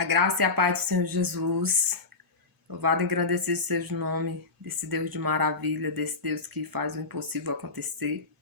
A graça e a paz do Senhor Jesus. Louvado e engrandecido seja o nome desse Deus de maravilha, desse Deus que faz o impossível acontecer.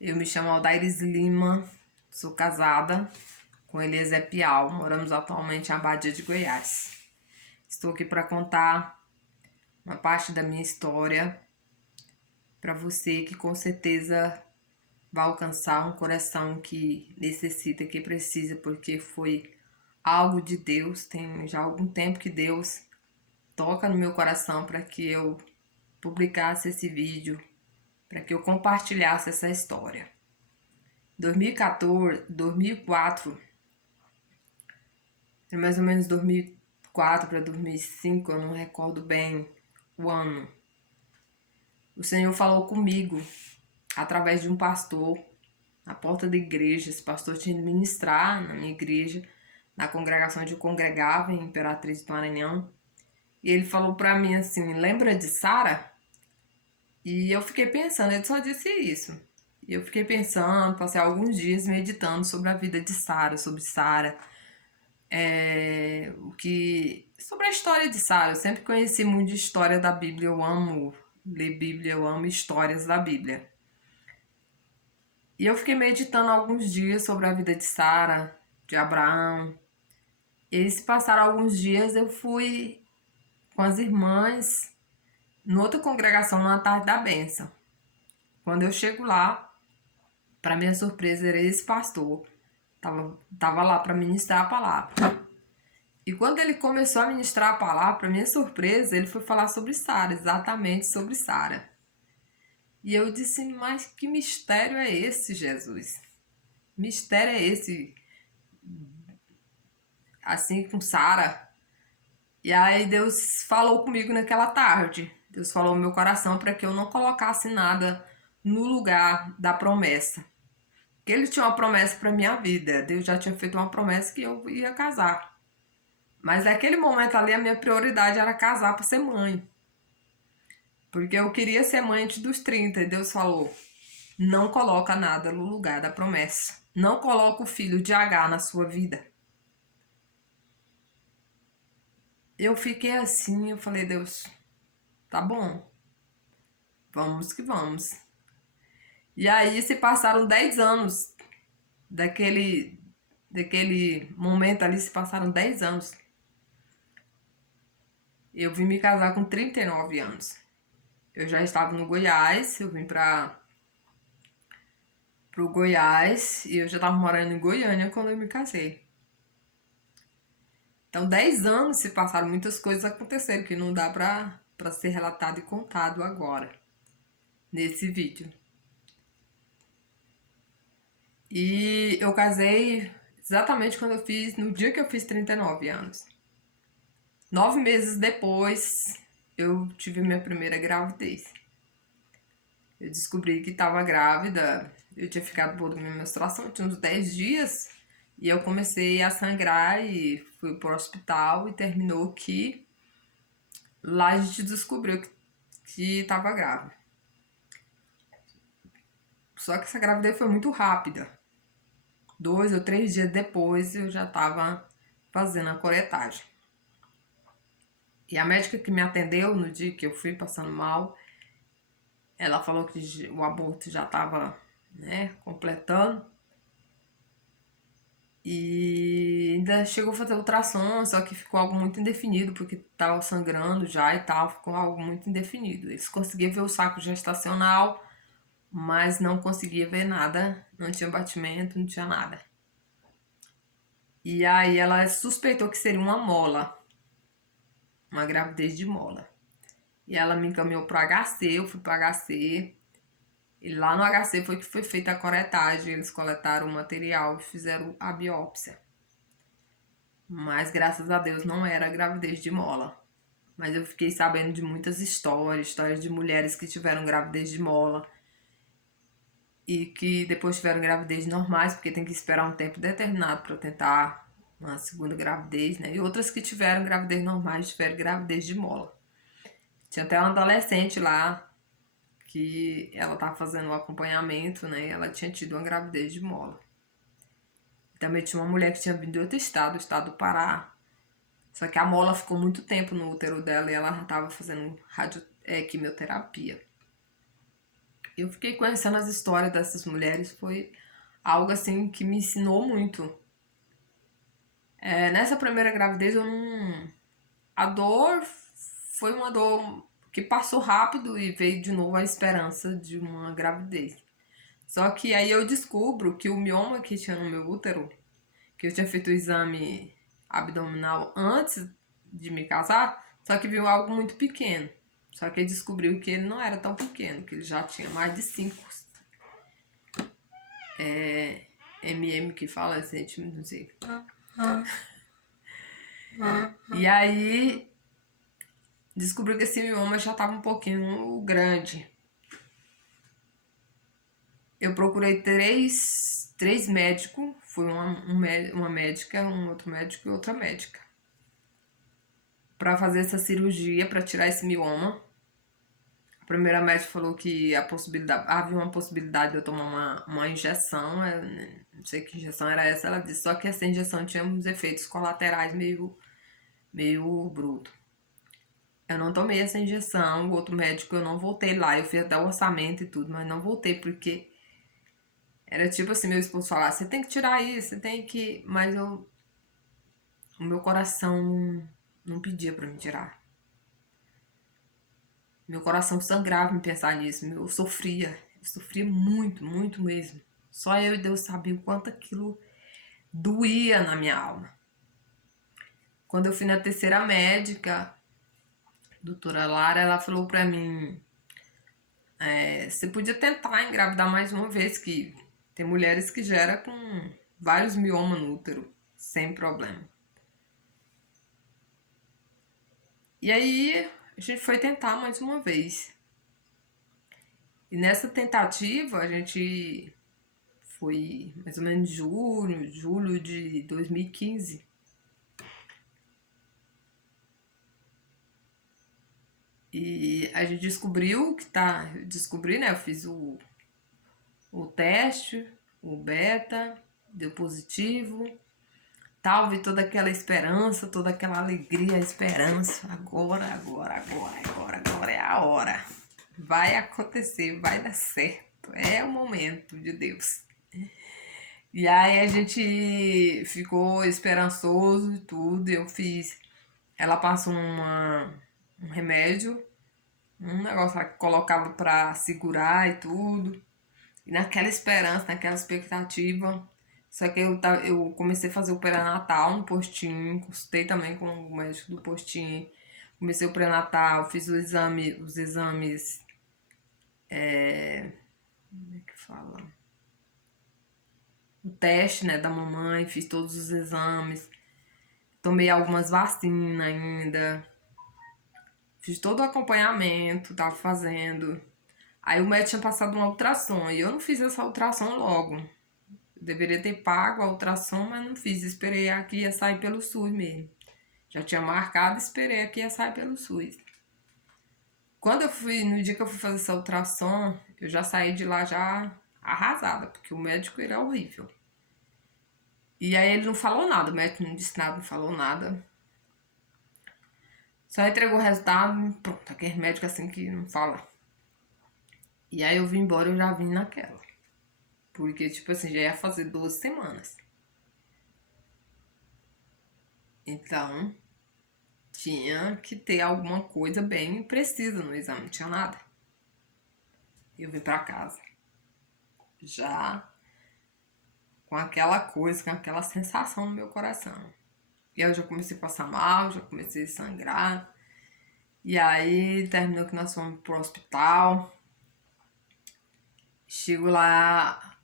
Eu me chamo Aldairis Lima, sou casada com Eliezer Piau, moramos atualmente em Abadia de Goiás. Estou aqui para contar uma parte da minha história para você que com certeza vai alcançar um coração que necessita, que precisa, porque foi algo de Deus. Tem já algum tempo que Deus toca no meu coração para que eu publicasse esse vídeo, para que eu compartilhasse essa história. 2014, 2004, mais ou menos 2004 para 2005, eu não recordo bem o ano. O Senhor falou comigo através de um pastor na porta da igreja. Esse pastor tinha de ministrar na minha igreja, na congregação onde eu congregava, em Imperatriz do Maranhão. E ele falou pra mim assim: lembra de Sara? E eu fiquei pensando, ele só disse isso. E eu fiquei pensando, passei alguns dias meditando sobre a vida de Sara, sobre Sara, sobre a história de Sara. Eu sempre conheci muito de história da Bíblia, eu amo ler Bíblia, eu amo histórias da Bíblia. E eu fiquei meditando alguns dias sobre a vida de Sara, de Abraão. E se passaram alguns dias, eu fui com as irmãs noutra congregação na tarde da bênção. Quando eu chego lá, para minha surpresa, era esse pastor. Tava lá para ministrar a palavra. E quando ele começou a ministrar a palavra, para minha surpresa, ele foi falar sobre Sara, exatamente sobre Sara. E eu disse: mas que mistério é esse, Jesus? Mistério é esse? Assim, com Sara. E aí Deus falou comigo naquela tarde. Deus falou no meu coração para que eu não colocasse nada no lugar da promessa. Que ele tinha uma promessa para minha vida. Deus já tinha feito uma promessa que eu ia casar. Mas naquele momento ali a minha prioridade era casar para ser mãe. Porque eu queria ser mãe antes dos 30. E Deus falou: não coloca nada no lugar da promessa. Não coloca o filho de H na sua vida. Eu fiquei assim, eu falei: Deus, tá bom. Vamos que vamos. E aí se passaram 10 anos daquele momento ali, se passaram 10 anos. Eu vim me casar com 39 anos. Eu já estava no Goiás, eu vim pro Goiás e eu já estava morando em Goiânia quando eu me casei. Então 10 anos se passaram, muitas coisas aconteceram que não dá pra ser relatado e contado agora, nesse vídeo. E eu casei exatamente no dia que eu fiz 39 anos. 9 meses depois, eu tive minha primeira gravidez. Eu descobri que estava grávida, eu tinha ficado boa da minha menstruação, tinha uns 10 dias, e eu comecei a sangrar e fui pro hospital e terminou que lá a gente descobriu que estava grávida. Só que essa gravidez foi muito rápida. 2 ou 3 dias depois eu já estava fazendo a coretagem. E a médica que me atendeu no dia que eu fui passando mal, ela falou que o aborto já estava, completando. E ainda chegou a fazer ultrassom, só que ficou algo muito indefinido, porque estava sangrando já e tal, ficou algo muito indefinido. Eles conseguiam ver o saco gestacional, mas não conseguia ver nada, não tinha batimento, não tinha nada. E aí ela suspeitou que seria uma mola, uma gravidez de mola. E ela me encaminhou pro HC, eu fui pro HC. E lá no HC foi que foi feita a coretagem, eles coletaram o material e fizeram a biópsia. Mas graças a Deus não era gravidez de mola. Mas eu fiquei sabendo de muitas histórias de mulheres que tiveram gravidez de mola e que depois tiveram gravidez normais, porque tem que esperar um tempo determinado para tentar uma segunda gravidez, né? E outras que tiveram gravidez normais tiveram gravidez de mola. Tinha até uma adolescente lá que ela tava fazendo o acompanhamento, né? E ela tinha tido uma gravidez de mola. Também tinha uma mulher que tinha vindo de outro estado, o estado do Pará. Só que a mola ficou muito tempo no útero dela e ela já estava fazendo quimioterapia. Eu fiquei conhecendo as histórias dessas mulheres, foi algo assim que me ensinou muito. Nessa primeira gravidez eu não... A dor foi uma dor que passou rápido e veio de novo a esperança de uma gravidez. Só que aí eu descubro que o mioma que tinha no meu útero, que eu tinha feito o exame abdominal antes de me casar, só que viu algo muito pequeno. Só que ele descobriu que ele não era tão pequeno, que ele já tinha mais de 5 mm que fala centímetros, não sei. E aí descobriu que esse mioma já estava um pouquinho grande. Eu procurei três médicos, foi uma médica, um outro médico e outra médica, para fazer essa cirurgia, para tirar esse mioma. A primeira médica falou que havia uma possibilidade de eu tomar uma injeção, não sei que injeção era essa, ela disse, só que essa injeção tinha uns efeitos colaterais meio bruto. Eu não tomei essa injeção, o outro médico eu não voltei lá, eu fiz até o orçamento e tudo, mas não voltei porque era tipo assim, meu esposo falar, você tem que tirar isso, você tem que... Mas o meu coração não pedia pra me tirar. Meu coração sangrava em pensar nisso, eu sofria muito, muito mesmo. Só eu e Deus sabiam o quanto aquilo doía na minha alma. Quando eu fui na terceira médica, doutora Lara, ela falou pra mim, você podia tentar engravidar mais uma vez, que tem mulheres que geram com vários miomas no útero, sem problema. E aí a gente foi tentar mais uma vez. E nessa tentativa a gente foi mais ou menos julho de 2015. E a gente descobriu que tá. Descobri, né? Eu fiz o teste, o beta, deu positivo. Talvez toda aquela esperança, toda aquela alegria, a esperança. Agora é a hora. Vai acontecer, vai dar certo. É o momento de Deus. E aí a gente ficou esperançoso e tudo. Eu fiz. Ela passou um remédio, um negócio lá que colocava pra segurar e tudo. E naquela esperança, naquela expectativa. Só que eu comecei a fazer o pré-natal no postinho, consultei também com o médico do postinho. Comecei o pré-natal, fiz os exames. Como é que fala? O teste, né, da mamãe, fiz todos os exames. Tomei algumas vacinas ainda. Fiz todo o acompanhamento, tava fazendo. Aí o médico tinha passado uma ultrassom e eu não fiz essa ultrassom logo. Eu deveria ter pago a ultrassom, mas não fiz. Esperei aqui ia sair pelo SUS mesmo. Já tinha marcado, esperei aqui ia sair pelo SUS. Quando eu fui, no dia que eu fui fazer essa ultrassom, eu já saí de lá já arrasada, porque o médico ele é horrível. E aí ele não falou nada, o médico não disse nada, não falou nada. Só entregou o resultado, pronto, aquele médico assim que não fala. E aí eu vim embora, eu já vim naquela. Porque, tipo assim, já ia fazer 12 semanas. Então, tinha que ter alguma coisa bem precisa no exame, não tinha nada. Eu vim pra casa. Já com aquela coisa, com aquela sensação no meu coração. E aí eu já comecei a passar mal, já comecei a sangrar. E aí terminou que nós fomos pro hospital. Chego lá,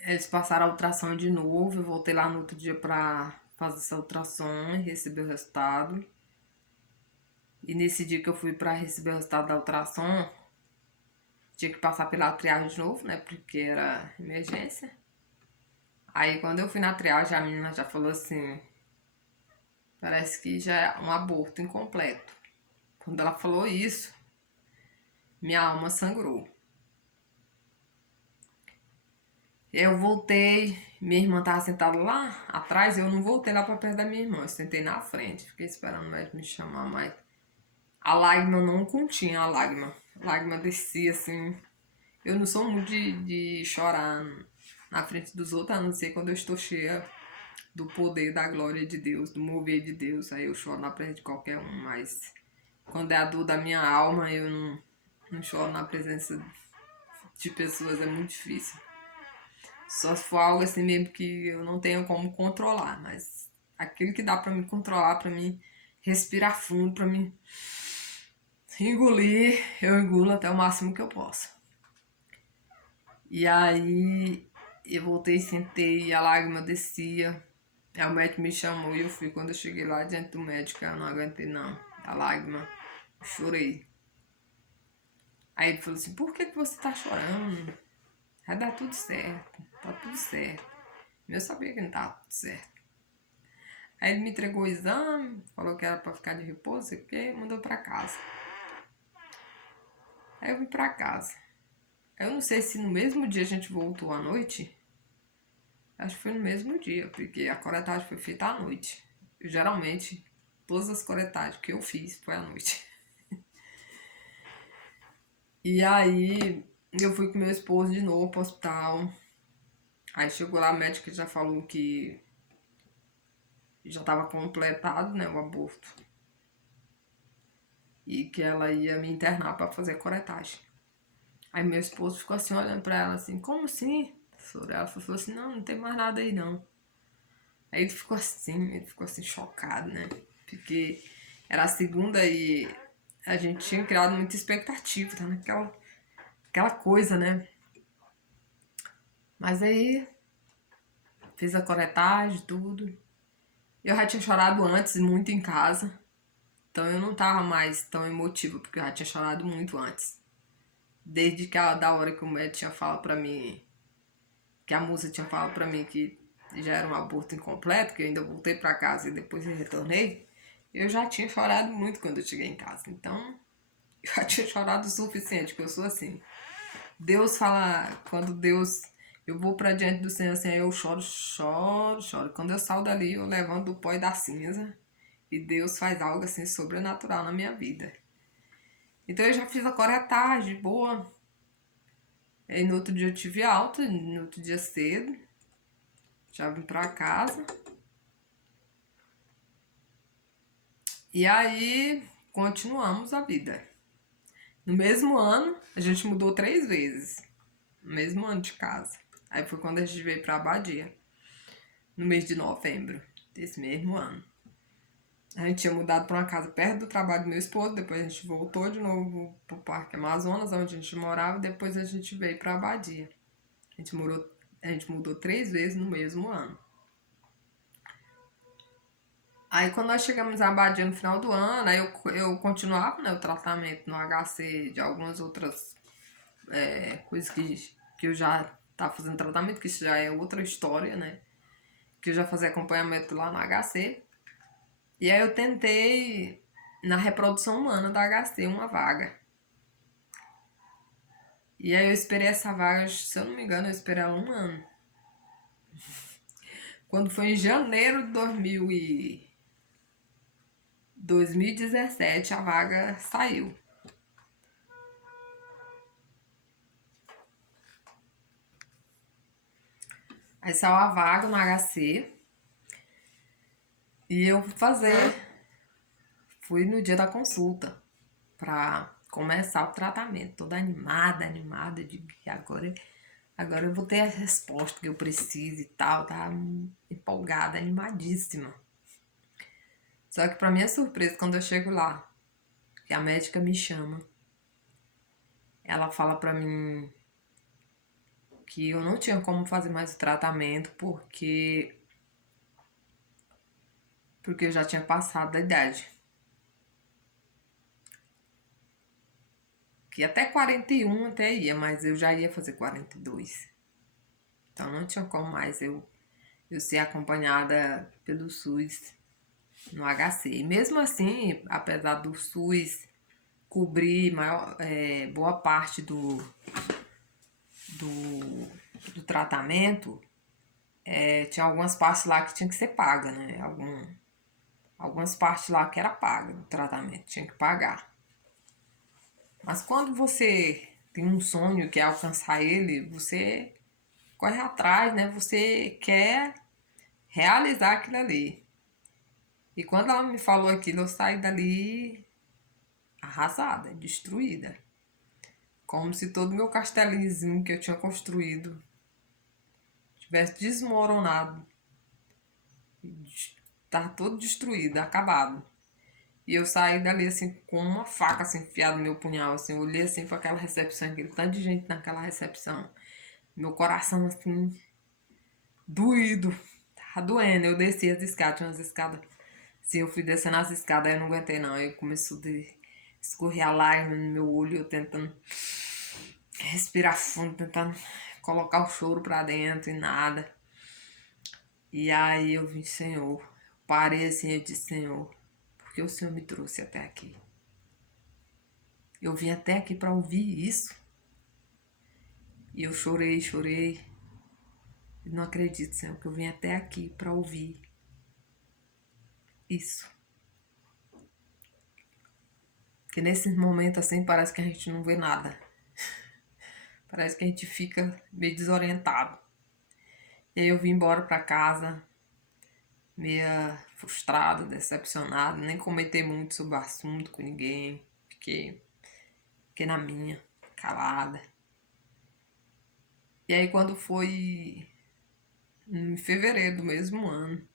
eles passaram a ultrassom de novo. Eu voltei lá no outro dia pra fazer essa ultrassom e receber o resultado. E nesse dia que eu fui pra receber o resultado da ultrassom, tinha que passar pela triagem de novo, né? Porque era emergência. Aí quando eu fui na triagem, a menina já falou assim, parece que já é um aborto incompleto. Quando ela falou isso, minha alma sangrou. Eu voltei, minha irmã tava sentada lá atrás, eu não voltei lá pra perto da minha irmã, eu sentei na frente, fiquei esperando o médico me chamar, mas a lágrima não continha a lágrima. A lágrima descia assim. Eu não sou muito de chorar na frente dos outros, a não ser quando eu estou cheia do poder, da glória de Deus, do mover de Deus. Aí eu choro na frente de qualquer um, mas quando é a dor da minha alma, eu não choro na presença de pessoas, é muito difícil. Só se for algo assim mesmo que eu não tenho como controlar, mas aquilo que dá pra me controlar, pra mim respirar fundo, pra mim engolir, eu engulo até o máximo que eu posso. E aí eu voltei, sentei, e a lágrima descia. Aí o médico me chamou e eu fui. Quando eu cheguei lá diante do médico, eu não aguentei não. A lágrima, eu chorei. Aí ele falou assim, por que você tá chorando? Vai dar tudo certo, tá tudo certo. Eu sabia que não tava tudo certo. Aí ele me entregou o exame, falou que era pra ficar de repouso, sei o quê, mandou pra casa. Aí eu vim pra casa. Eu não sei se no mesmo dia a gente voltou à noite. Acho que foi no mesmo dia, porque a coretagem foi feita à noite. Geralmente, todas as coretagens que eu fiz foi à noite. E aí, eu fui com meu esposo de novo pro hospital. Aí chegou lá, a médica já falou que já estava completado, né, o aborto. E que ela ia me internar para fazer coretagem. Aí meu esposo ficou assim, olhando pra ela assim, como assim? Ela falou assim, não, não tem mais nada aí não. Aí ele ficou assim chocado, né? Porque era a segunda e a gente tinha criado muita expectativa, tá aquela coisa, né? Mas aí fiz a coretagem, tudo. Eu já tinha chorado antes, muito em casa. Então eu não tava mais tão emotiva, porque eu já tinha chorado muito antes. Desde que da hora que o médico tinha falado pra mim, que a moça tinha falado pra mim que já era um aborto incompleto, que eu ainda voltei pra casa e depois eu retornei, eu já tinha chorado muito quando eu cheguei em casa. Então, eu já tinha chorado o suficiente, porque eu sou assim. Deus fala, quando Deus, eu vou pra diante do Senhor assim, aí eu choro, choro, choro. Quando eu saio dali, eu levanto do pó e da cinza e Deus faz algo assim sobrenatural na minha vida. Então eu já fiz a coretagem, boa. Aí no outro dia eu tive alta, no outro dia cedo, já vim pra casa. E aí continuamos a vida. No mesmo ano, a gente mudou 3 vezes. No mesmo ano de casa. Aí foi quando a gente veio pra Abadia. No mês de novembro desse mesmo ano. A gente tinha mudado pra uma casa perto do trabalho do meu esposo. Depois a gente voltou de novo pro Parque Amazonas, onde a gente morava. Depois a gente veio pra Abadia. A gente mudou 3 vezes no mesmo ano. Aí quando nós chegamos a Abadia no final do ano, aí eu continuava, né, o tratamento no HC de algumas outras coisas que eu já tava fazendo tratamento, que isso já é outra história, né? Que eu já fazia acompanhamento lá no HC. E aí eu tentei, na reprodução humana da HC, uma vaga. E aí eu esperei essa vaga, se eu não me engano, eu esperei ela 1 ano. Quando foi em janeiro de 2017, a vaga saiu. Aí saiu a vaga no HC e eu fui fazer. Fui no dia da consulta pra começar o tratamento. Toda animada, animada, de que agora eu vou ter a resposta que eu preciso e tal. Tá empolgada, animadíssima. Só que pra minha surpresa, quando eu chego lá, que a médica me chama, ela fala pra mim que eu não tinha como fazer mais o tratamento porque eu já tinha passado da idade. Que até 41 até ia, mas eu já ia fazer 42. Então não tinha como mais eu ser acompanhada pelo SUS no HC. E mesmo assim, apesar do SUS cobrir boa parte do tratamento, tinha algumas partes lá que tinha que ser paga, né? Algumas partes lá que era paga do tratamento, tinha que pagar. Mas quando você tem um sonho que é alcançar ele, você corre atrás, né? Você quer realizar aquilo ali. E quando ela me falou aquilo, eu saí dali arrasada, destruída. Como se todo meu castelinhozinho que eu tinha construído tivesse desmoronado. Tava todo destruído, acabado. E eu saí dali assim com uma faca assim, enfiada no meu punhal. Assim, eu olhei assim para aquela recepção, aquele tanto de gente naquela recepção. Meu coração assim, doído. Tava doendo. Eu desci as escadas, tinha umas escadas. Assim, eu fui descendo as escadas, aí eu não aguentei não. Aí começou a escorrer a lágrima no meu olho, eu tentando respirar fundo, tentando colocar o choro pra dentro e nada. E aí eu vim, Senhor, parei assim, eu disse, Senhor, porque o Senhor me trouxe até aqui. Eu vim até aqui para ouvir isso. E eu chorei, chorei. Não acredito, Senhor, que eu vim até aqui para ouvir isso. Porque nesse momento assim parece que a gente não vê nada. Parece que a gente fica meio desorientado. E aí eu vim embora para casa, meio frustrada, decepcionada, nem comentei muito sobre o assunto com ninguém. Fiquei na minha, calada. E aí quando foi em fevereiro do mesmo ano,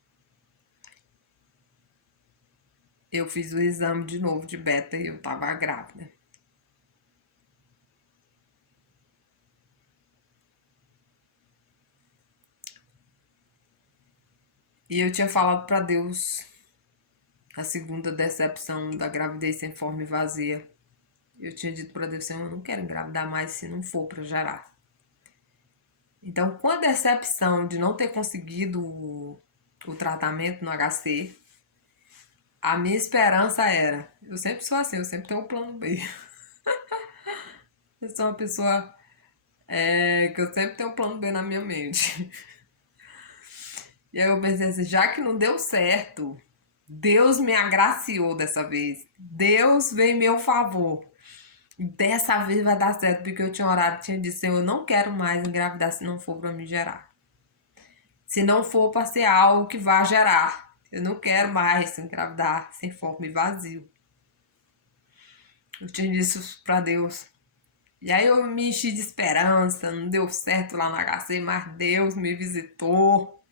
eu fiz o exame de novo de beta e eu tava grávida. E eu tinha falado pra Deus a segunda decepção da gravidez sem forma e vazia. Eu tinha dito pra Deus, Senhor, eu não quero engravidar mais se não for pra gerar. Então, com a decepção de não ter conseguido o tratamento no HC, a minha esperança era, eu sempre sou assim, eu sempre tenho um plano B. Eu sou uma pessoa que eu sempre tenho um plano B na minha mente. E aí eu pensei assim, já que não deu certo, Deus me agraciou dessa vez. Deus veio em meu favor. Dessa vez vai dar certo, porque eu tinha orado, tinha dito, Senhor, eu não quero mais engravidar se não for pra me gerar. Se não for pra ser algo que vá gerar. Eu não quero mais engravidar sem forma e vazio. Eu tinha dito isso pra Deus. E aí eu me enchi de esperança, não deu certo lá no HC, mas Deus me visitou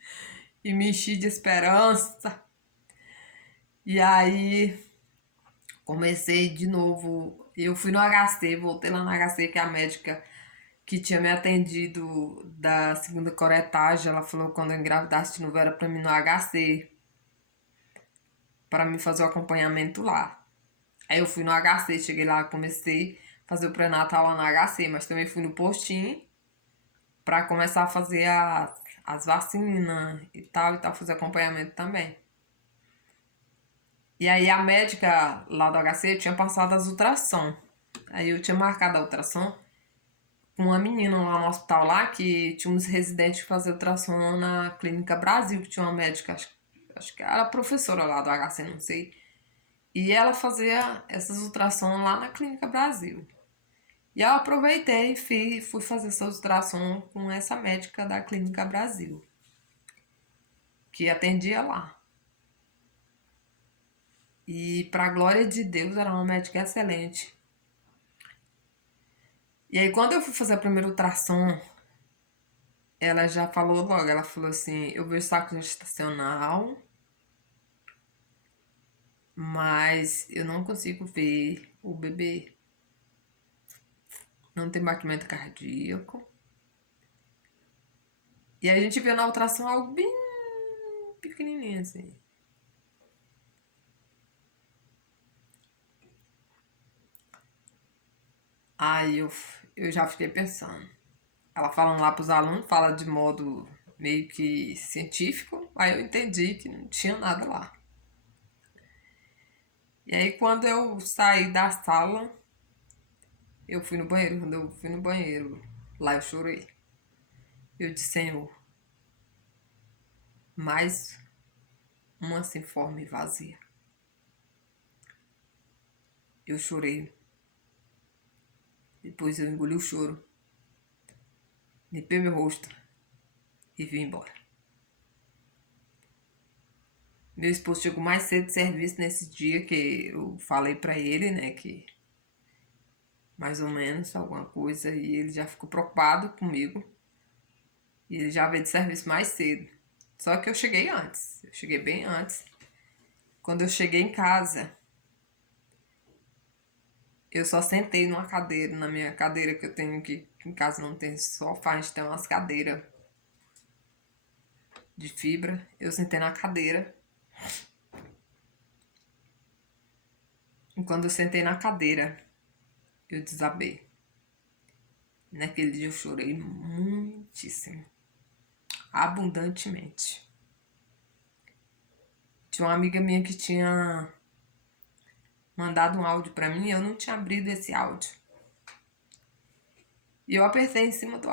e me enchi de esperança. E aí comecei de novo. Eu fui no HC, voltei lá no HC, que é a médica que tinha me atendido da segunda coretagem, ela falou que quando eu engravidasse de novo era pra mim no HC, pra mim fazer o acompanhamento lá. Aí eu fui no HC, cheguei lá, comecei a fazer o pré-natal lá no HC, mas também fui no postinho pra começar a fazer as vacinas e tal, fazer acompanhamento também. E aí a médica lá do HC tinha passado as ultrassom. Aí eu tinha marcado a ultrassom com uma menina lá no hospital lá que tinha uns residentes que faziam ultrassom na Clínica Brasil, que tinha uma médica, acho que era professora lá do HC, não sei. E ela fazia essas ultrassom lá na Clínica Brasil. E eu aproveitei e fui fazer essas ultrassom com essa médica da Clínica Brasil, que atendia lá. E para a glória de Deus, era uma médica excelente. E aí quando eu fui fazer a primeira ultrassom, ela já falou logo, ela falou assim, eu vejo saco gestacional, mas eu não consigo ver o bebê. Não tem batimento cardíaco. E aí a gente vê na ultrassom algo bem pequenininho assim. Aí eu já fiquei pensando. Ela falando lá pros alunos, fala de modo meio que científico, aí eu entendi que não tinha nada lá. E aí quando eu saí da sala, eu fui no banheiro. Quando eu fui no banheiro, Lá eu chorei. Eu disse, Senhor, mais uma sinforme vazia. Eu chorei. Depois eu engoli o choro. Limpei meu rosto e vim embora. Meu esposo chegou mais cedo de serviço nesse dia que eu falei pra ele, né, que mais ou menos alguma coisa, e ele já ficou preocupado comigo. E ele já veio de serviço mais cedo. Só que eu cheguei antes. Eu cheguei bem antes. Quando eu cheguei em casa, eu só sentei numa cadeira, na minha cadeira que eu tenho aqui. Em casa não tem sofá, a gente tem umas cadeiras de fibra. Eu sentei na cadeira. E quando eu sentei na cadeira, eu desabei. Naquele dia eu chorei muitíssimo. Abundantemente. Tinha uma amiga minha que tinha mandado um áudio pra mim e eu não tinha abrido esse áudio. E eu apertei em cima do